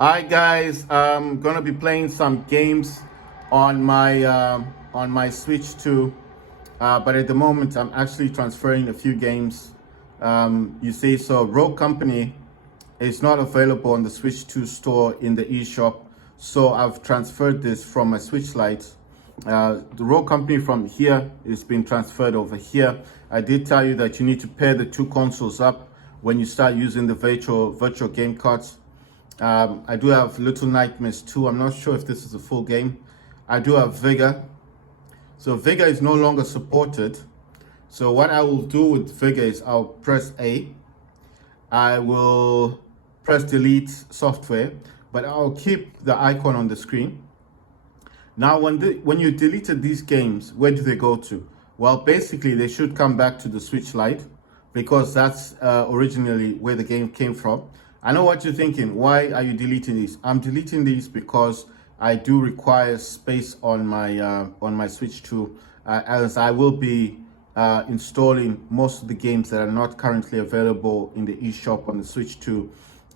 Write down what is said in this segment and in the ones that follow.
Hi guys, I'm gonna be playing some games on my Switch 2, but at the moment I'm actually transferring a few games. You see, so Rogue Company is not available on the Switch 2 store in the eShop, so I've transferred this from my Switch Lite. The Rogue Company from here is being transferred over here. I did tell you that you need to pair the two consoles up when you start using the virtual game cards. I do have Little Nightmares 2. I'm not sure if this is a full game. I do have Vigor. So Vigor is no longer supported. So what I will do with Vigor is I'll press A. I will press delete software, but I'll keep the icon on the screen. Now, when you deleted these games, where do they go to? Well, basically, they should come back to the Switch Lite because that's originally where the game came from. I know what you're thinking. Why are you deleting these? I'm deleting these because I do require space on my Switch 2, as I will be installing most of the games that are not currently available in the eShop on the Switch 2.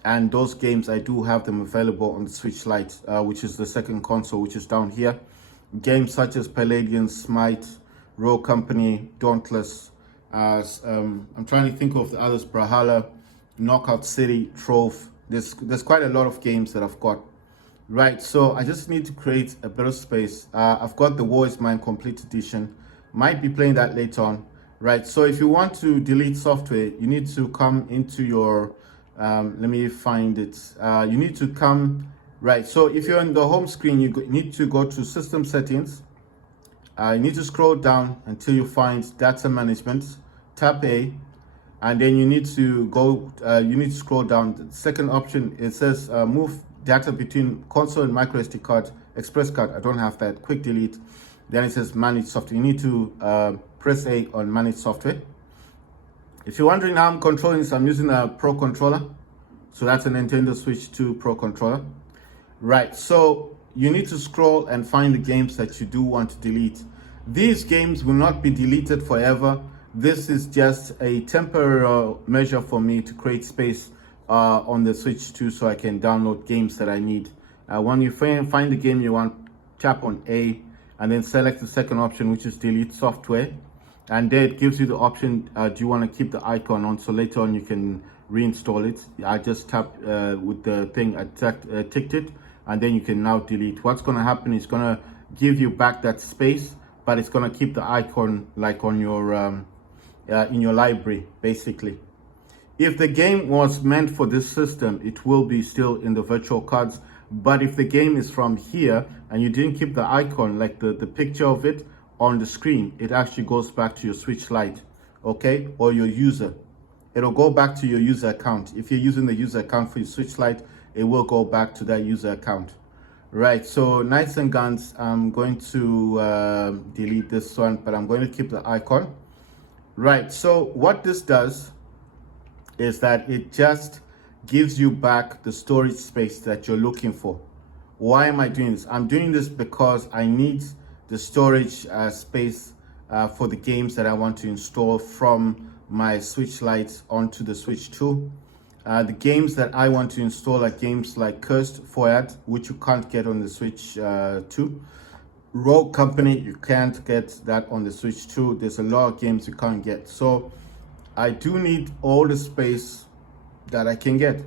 And those games, I do have them available on the Switch Lite, which is the second console, which is down here. Games such as Palladium, Smite, Rogue Company, Dauntless. I'm trying to think of the others: Brawlhalla, Knockout City, Trove. There's quite a lot of games that I've got. Right, so I just need to create a bit of space. I've got the War is Mine Complete Edition. Might be playing that later on. Right, so if you want to delete software, you need to come into your let me find it. You need to come, right, so if you're on the home screen, you need to go to System Settings. You need to scroll down until you find Data Management, tap A, and then you need to go, you need to scroll down. The second option, it says move data between console and micro SD card, express card. I don't have that. Quick delete. Then it says manage software. You need to press A on manage software. If you're wondering how I'm controlling this, I'm using a Pro controller. So that's a Nintendo Switch 2 Pro controller. Right, so you need to scroll and find the games that you do want to delete. These games will not be deleted forever. This is just a temporary measure for me to create space on the Switch 2 so I can download games that I need. When you find the game you want, tap on A and then select the second option, which is delete software. And there it gives you the option, do you want to keep the icon on, so later on you can reinstall it. I just tapped with the thing, I ticked it, and then you can now delete. What's going to happen is going to give you back that space, but it's going to keep the icon like on your in your library, basically. If the game was meant for this system, it will be still in the virtual cards. But if the game is from here and you didn't keep the icon, like the picture of it on the screen, it actually goes back to your Switch Lite, okay, or your user. It'll go back to your user account. If you're using the user account for your Switch Lite, it will go back to that user account. Right, so Knights and Guns, I'm going to delete this one, but I'm going to keep the icon. Right, so what this does is that it just gives you back the storage space that you're looking for. Why am I doing this? I'm doing this because I need the storage space for the games that I want to install from my Switch Lite onto the Switch 2. The games that I want to install are games like Cursed Foyard, which you can't get on the Switch 2. Rogue Company, you can't get that on the Switch 2. There's a lot of games you can't get. So I do need all the space that I can get.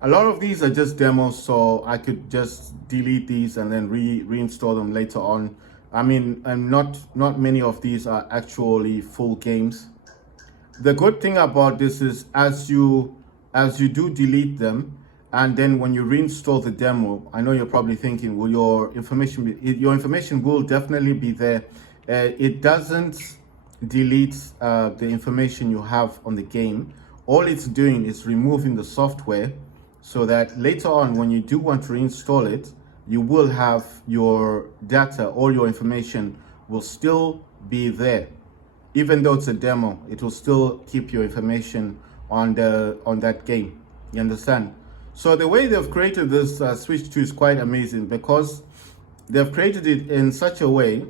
A lot of these are just demos, so I could just delete these and then reinstall them later on. I mean, and not many of these are actually full games. The good thing about this is as you do delete them, and then when you reinstall the demo, I know you're probably thinking, will your information will definitely be there. It doesn't delete the information you have on the game. All it's doing is removing the software, so that later on when you do want to reinstall it, you will have your data, all your information will still be there. Even though it's a demo, it will still keep your information on that game. You understand? So the way they've created this Switch 2 is quite amazing, because they've created it in such a way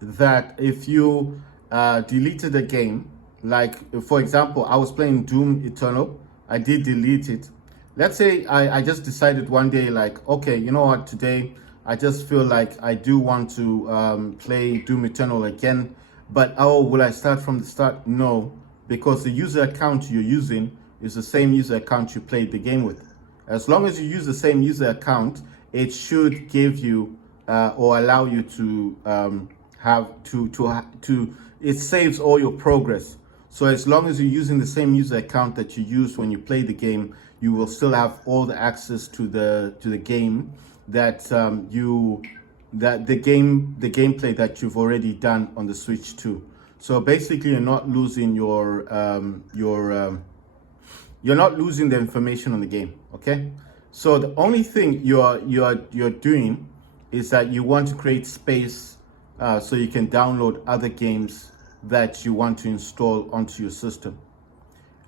that if you deleted a game, like for example, I was playing Doom Eternal, I did delete it, let's say I just decided one day, like, okay, you know what, today I just feel like I do want to play Doom Eternal again, but oh, will I start from the start? No, because the user account you're using is the same user account you played the game with. As long as you use the same user account, it should give you or allow you to it saves all your progress. So as long as you're using the same user account that you used when you play the game, you will still have all the access to the game that the gameplay that you've already done on the Switch 2. So basically, you're not losing you're not losing the information on the game. Okay, so the only thing you're doing is that you want to create space so you can download other games that you want to install onto your system.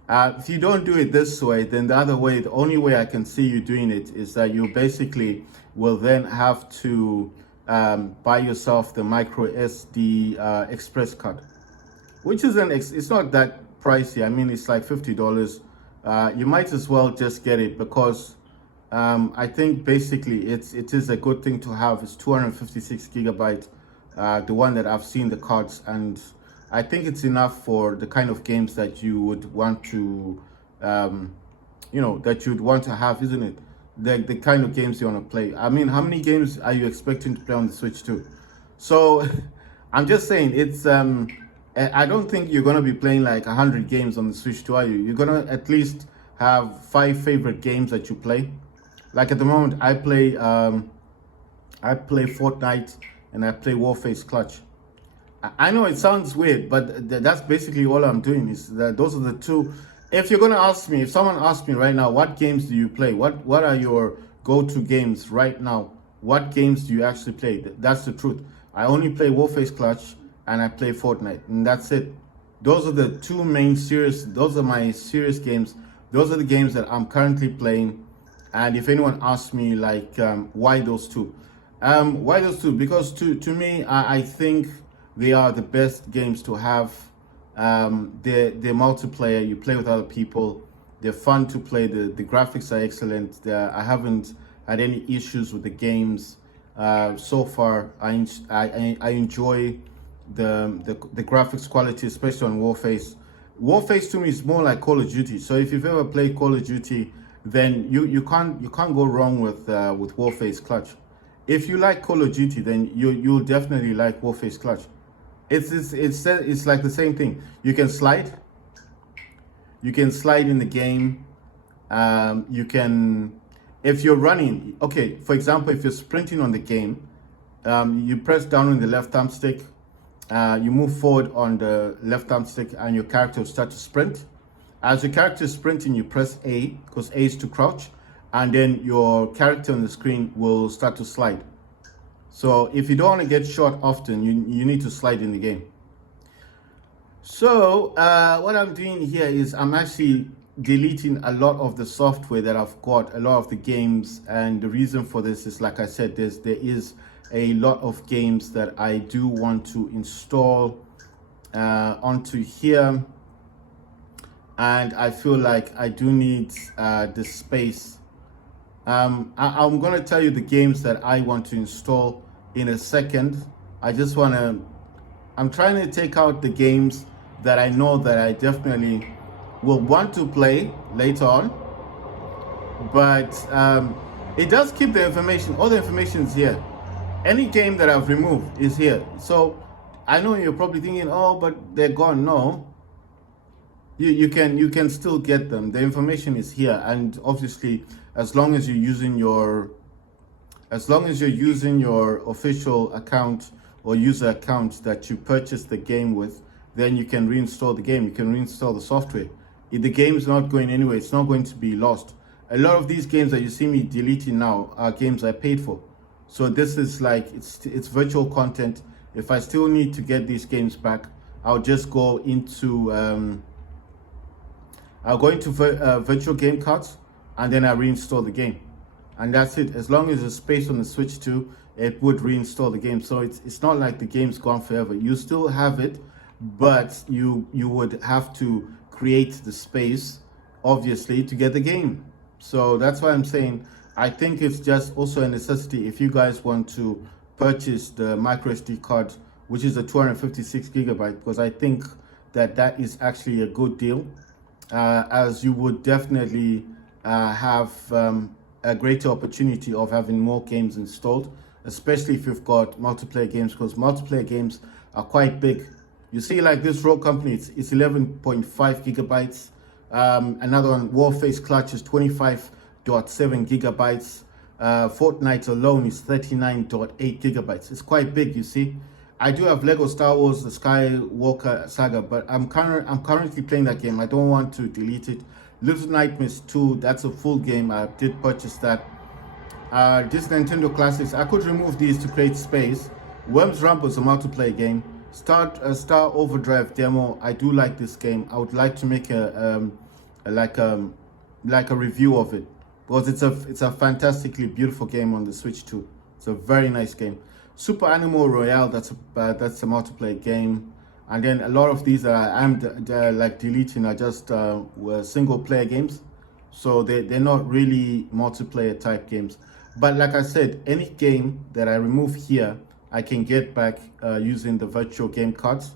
If you don't do it this way, then the other way, the only way I can see you doing it is that you basically will then have to buy yourself the micro SD express card, which is it's not that pricey. I mean, it's like $50. You might as well just get it because I think basically it is a good thing to have. It's 256 gigabyte, the one that I've seen the cards, and I think it's enough for the kind of games that you would want to, that you'd want to have, isn't it? The kind of games you want to play. I mean, how many games are you expecting to play on the Switch 2? So I'm just saying it's I don't think you're gonna be playing like 100 games on the Switch 2, are you? You're gonna at least have 5 favorite games that you play. Like at the moment, I play Fortnite and I play Warface Clutch. I know it sounds weird, but that's basically all I'm doing. Is that those are the two. If you're gonna ask me, if someone asks me right now, what games do you play? What are your go-to games right now? What games do you actually play? That's the truth. I only play Warface Clutch and I play Fortnite, and that's it. Those are the two main serious. Those are my serious games. Those are the games that I'm currently playing. And if anyone asks me like why those two, because to me, I think they are the best games to have. They're multiplayer. You play with other people. They're fun to play. The graphics are excellent. I haven't had any issues with the games so far. I enjoy the graphics quality, especially on Warface. Warface to me is more like Call of Duty. So if you've ever played Call of Duty, then you can't go wrong with Warface Clutch. If you like Call of Duty, then you'll definitely like Warface Clutch. It's like the same thing. You can slide in the game. You can, if you're running, okay, for example, if you're sprinting on the game, you press down on the left thumbstick, you move forward on the left thumbstick, and your character will start to sprint. As your character is sprinting, you press A, because A is to crouch, and then your character on the screen will start to slide. So if you don't want to get shot often, you need to slide in the game. So what I'm doing here is I'm actually deleting a lot of the software that I've got, a lot of the games, and the reason for this is, like I said, there is a lot of games that I do want to install onto here, and I feel like I do need the space. I'm going to tell you the games that I want to install in a second. I'm trying to take out the games that I know that I definitely will want to play later on, but it does keep the information. All the information is here. Any game that I've removed is here. So I know you're probably thinking, oh, but they're gone. No, you can still get them. The information is here, and obviously, as long as you're using your official account or user account that you purchased the game with, then you can reinstall the game. You can reinstall the software. If the game's not going anywhere, it's not going to be lost. A lot of these games that you see me deleting now are games I paid for. So this is like, it's virtual content. If I still need to get these games back, I'll just go into virtual game cards, and then I reinstall the game, and that's it. As long as there's space on the Switch 2, it would reinstall the game. So it's not like the game's gone forever. You still have it, but you would have to create the space, obviously, to get the game. So that's why I'm saying I think it's just also a necessity if you guys want to purchase the micro SD card, which is a 256 gigabyte, because I think that that is actually a good deal, as you would definitely have a greater opportunity of having more games installed, especially if you've got multiplayer games, because multiplayer games are quite big. You see, like this Rogue Company, it's 11.5 gigabytes. Another one, Warface Clutch, is 25.7 gigabytes. Fortnite alone is 39.8 gigabytes. It's quite big, you see. I do have Lego Star Wars: The Skywalker Saga, but I'm currently playing that game. I don't want to delete it. Little Nightmares 2, that's a full game. I did purchase that. This Nintendo Classics, I could remove these to create space. Worms Rumble is a multiplayer game. Star Overdrive demo, I do like this game. I would like to make a like a review of it, because it's a fantastically beautiful game on the Switch too. It's a very nice game. Super Animal Royale, that's a multiplayer game. And then a lot of these that I'm like deleting are just single player games, so they're not really multiplayer type games. But like I said, any game that I remove here, I can get back using the virtual game cards,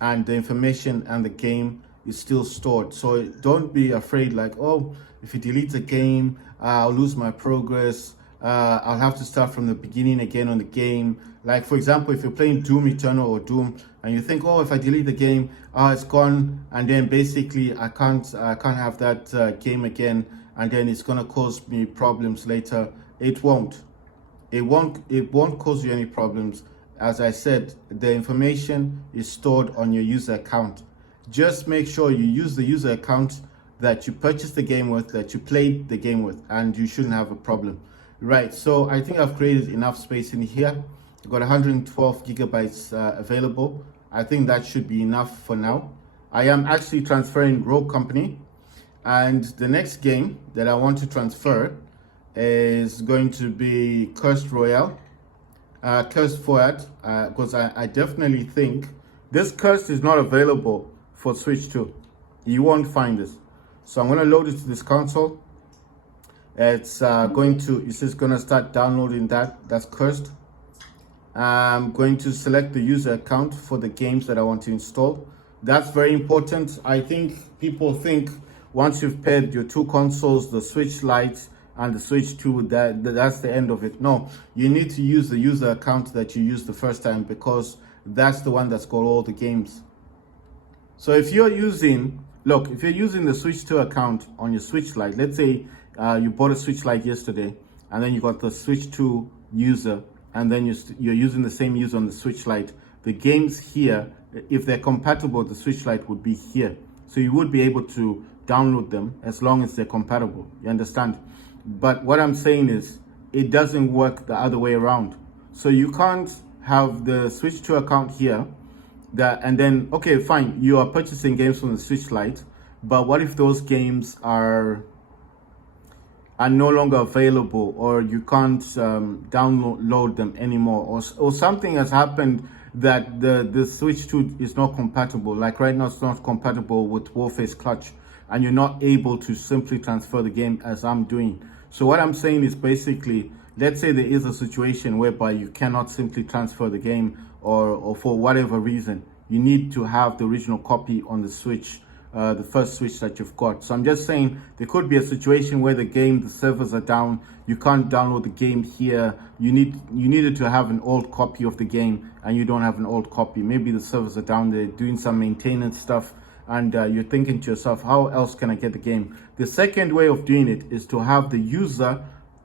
and the information and the game is still stored. So don't be afraid like, oh, if you delete the game, I'll lose my progress. I'll have to start from the beginning again on the game. Like, for example, if you're playing Doom Eternal or Doom, and you think, oh, if I delete the game, it's gone, and then basically I can't have that game again, and then it's gonna cause me problems later. It won't cause you any problems. As I said, the information is stored on your user account. Just make sure you use the user account that you purchased the game with, that you played the game with, and you shouldn't have a problem. Right, so I think I've created enough space in here. I've got 112 gigabytes available. I think that should be enough for now. I am actually transferring Rogue Company, and the next game that I want to transfer is going to be Cursed Royale, Cursed Forward, because I definitely think this Cursed is not available for Switch 2. You won't find this. So I'm going to load it to this console. It's just going to start downloading that's Cursed. I'm going to select the user account for the games that I want to install. That's very important. I think people think once you've paired your two consoles, the Switch Lite and the Switch 2, that's the end of it. No, you need to use the user account that you used the first time, because that's the one that's got all the games. So if you're using the Switch 2 account on your Switch Lite, let's say you bought a Switch Lite yesterday, and then you got the Switch 2 user, and then you're using the same user on the Switch Lite, the games here, if they're compatible, the Switch Lite would be here. So you would be able to download them as long as they're compatible. You understand? But what I'm saying is, it doesn't work the other way around. So you can't have the Switch 2 account here, and then, okay, fine, you are purchasing games from the Switch Lite, but what if those games are no longer available, or you can't download them anymore, or something has happened that the Switch 2 is not compatible. Like right now, it's not compatible with Warface Clutch, and you're not able to simply transfer the game as I'm doing. So what I'm saying is, basically, let's say there is a situation whereby you cannot simply transfer the game, or for whatever reason, you need to have the original copy on the Switch, the first Switch that you've got. So I'm just saying, there could be a situation where the servers are down, you can't download the game here, you needed to have an old copy of the game, and you don't have an old copy. Maybe the servers are down, they're doing some maintenance stuff, and you're thinking to yourself, how else can I get the game? The second way of doing it is to have the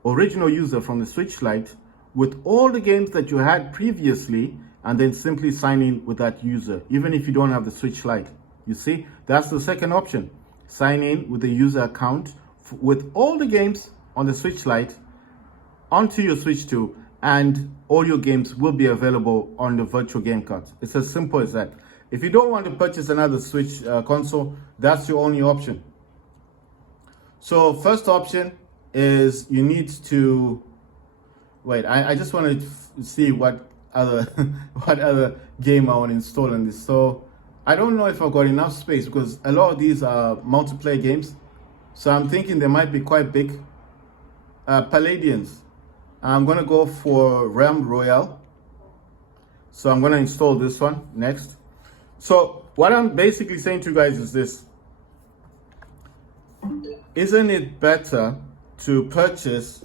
original user from the Switch Lite with all the games that you had previously, and then simply sign in with that user, even if you don't have the Switch Lite. You see, that's the second option. Sign in with the user account with all the games on the Switch Lite onto your Switch 2, and all your games will be available on the virtual game cards. It's as simple as that. If you don't want to purchase another Switch console, that's your only option. So first option is you need to wait. I just want to see what other what other game I want to install on this. So I don't know if I've got enough space, because a lot of these are multiplayer games. So I'm thinking they might be quite big. Palladians. I'm going to go for Realm Royale. So I'm going to install this one next. So what I'm basically saying to you guys is this. Isn't it better to purchase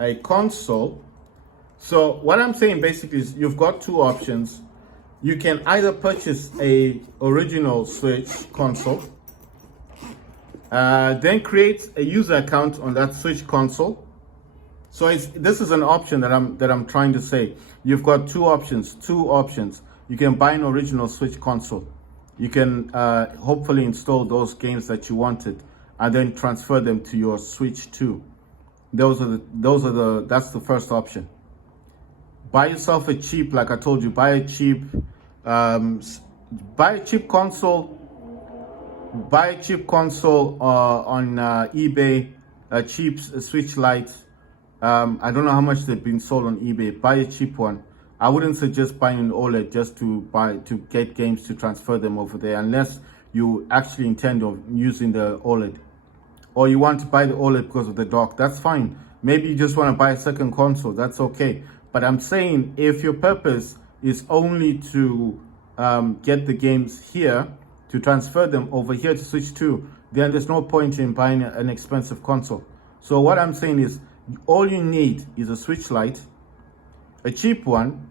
a console? So what I'm saying basically is you've got two options. You can either purchase a original Switch console, then create a user account on that Switch console. So this is an option that I'm trying to say. You've got two options. You can buy an original Switch console. You can hopefully install those games that you wanted and then transfer them to your Switch 2. That's the first option. Buy yourself a cheap, like I told you, buy a cheap console. Buy a cheap console on eBay, a cheap Switch Lite. I don't know how much they've been sold on eBay. Buy a cheap one. I wouldn't suggest buying an OLED just to get games to transfer them over there, unless you actually intend on using the OLED, or you want to buy the OLED because of the dock. That's fine. Maybe you just want to buy a second console. That's okay. But I'm saying if your purpose is only to get the games here, to transfer them over here to Switch 2, then there's no point in buying an expensive console. So what I'm saying is, all you need is a Switch Lite, a cheap one.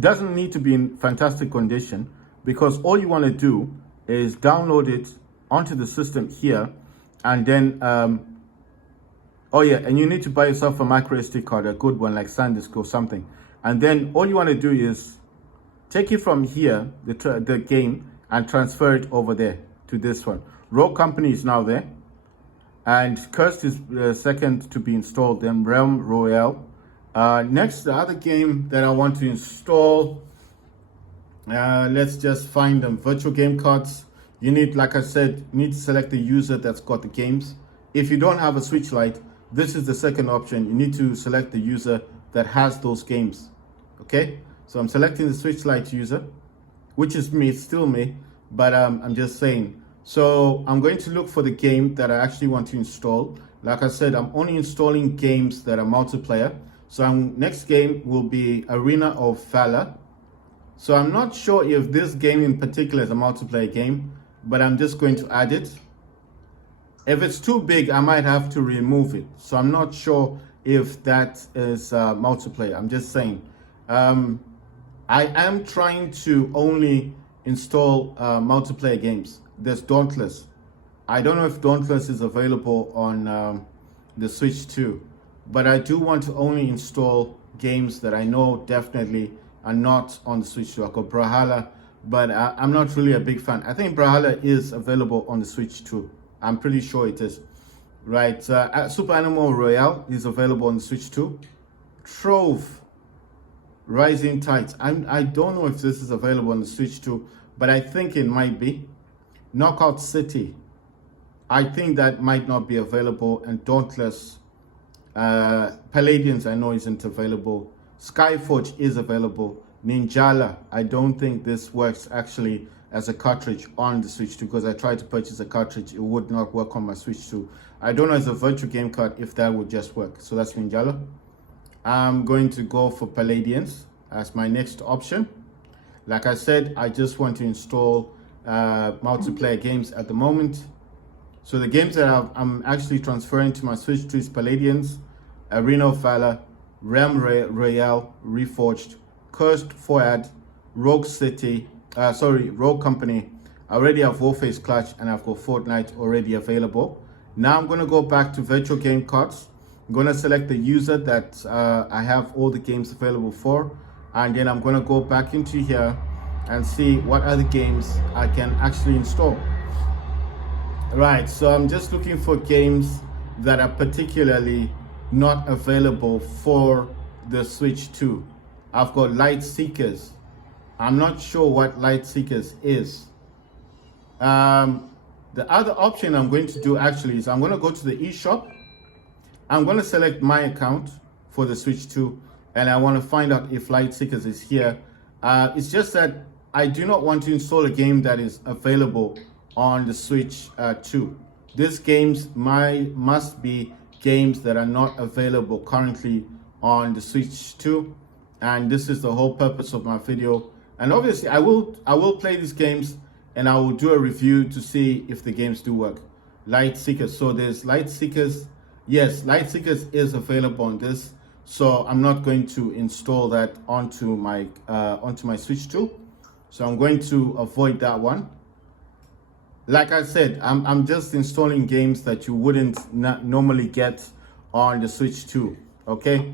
Doesn't need to be in fantastic condition, because all you want to do is download it onto the system here, and then oh yeah, and you need to buy yourself a micro SD card, a good one like SanDisk or something. And then all you want to do is take it from here, the game, and transfer it over there to this one. Rogue Company is now there, and Cursed is second to be installed, then Realm Royale. Next, the other game that I want to install, let's just find them. Virtual game cards. You need, like I said, you need to select the user that's got the games. If you don't have a Switch Lite, this is the second option. You need to select the user that has those games. Okay, so I'm selecting the Switch Lite user, which is me, still me, but I'm just saying. So I'm going to look for the game that I actually want to install. Like I said, I'm only installing games that are multiplayer. So next game will be Arena of Valor. So I'm not sure if this game in particular is a multiplayer game, but I'm just going to add it. If it's too big, I might have to remove it. So I'm not sure if that is multiplayer. I'm just saying. I am trying to only install multiplayer games. There's Dauntless. I don't know if Dauntless is available on the Switch 2, but I do want to only install games that I know definitely are not on the Switch 2. I got Brawlhalla, but I'm not really a big fan. I think Brawlhalla is available on the Switch 2. I'm pretty sure it is. Right, Super Animal Royale is available on the Switch 2. Trove, Rising Tides. I don't know if this is available on the Switch 2, but I think it might be. Knockout City, I think that might not be available. And Dauntless, Palladians I know isn't available. Skyforge is available. Ninjala, I don't think this works actually as a cartridge on the Switch 2, because I tried to purchase a cartridge, it would not work on my Switch 2. I don't know as a virtual game card if that would just work. So that's Ninjala. I'm going to go for Palladians as my next option. Like I said, I just want to install multiplayer games at the moment. So the games that I'm actually transferring to my Switch 2 is Palladians, Arena of Valor, Realm Royale Reforged, Cursed Foyad, Rogue Company. I already have Warface Clutch, and I've got Fortnite already available. Now I'm going to go back to virtual game cards. I'm going to select the user that I have all the games available for, and then I'm going to go back into here and see what other games I can actually install. Right, so I'm just looking for games that are particularly not available for the Switch 2. I've got Light Seekers. I'm not sure what Light Seekers is. The other option I'm going to do actually is I'm going to go to the eShop. I'm going to select my account for the Switch 2, and I want to find out if Light Seekers is here. It's just that I do not want to install a game that is available on the Switch 2. these games must be games that are not available currently on the Switch 2, and this is the whole purpose of my video. And obviously I will play these games and I will do a review to see if the games do work. Light Seekers, so there's Light Seekers. Yes, Light Seekers is available on this, so I'm not going to install that onto my Switch 2. So I'm going to avoid that one. Like I said, I'm just installing games that you wouldn't normally get on the Switch 2. Okay.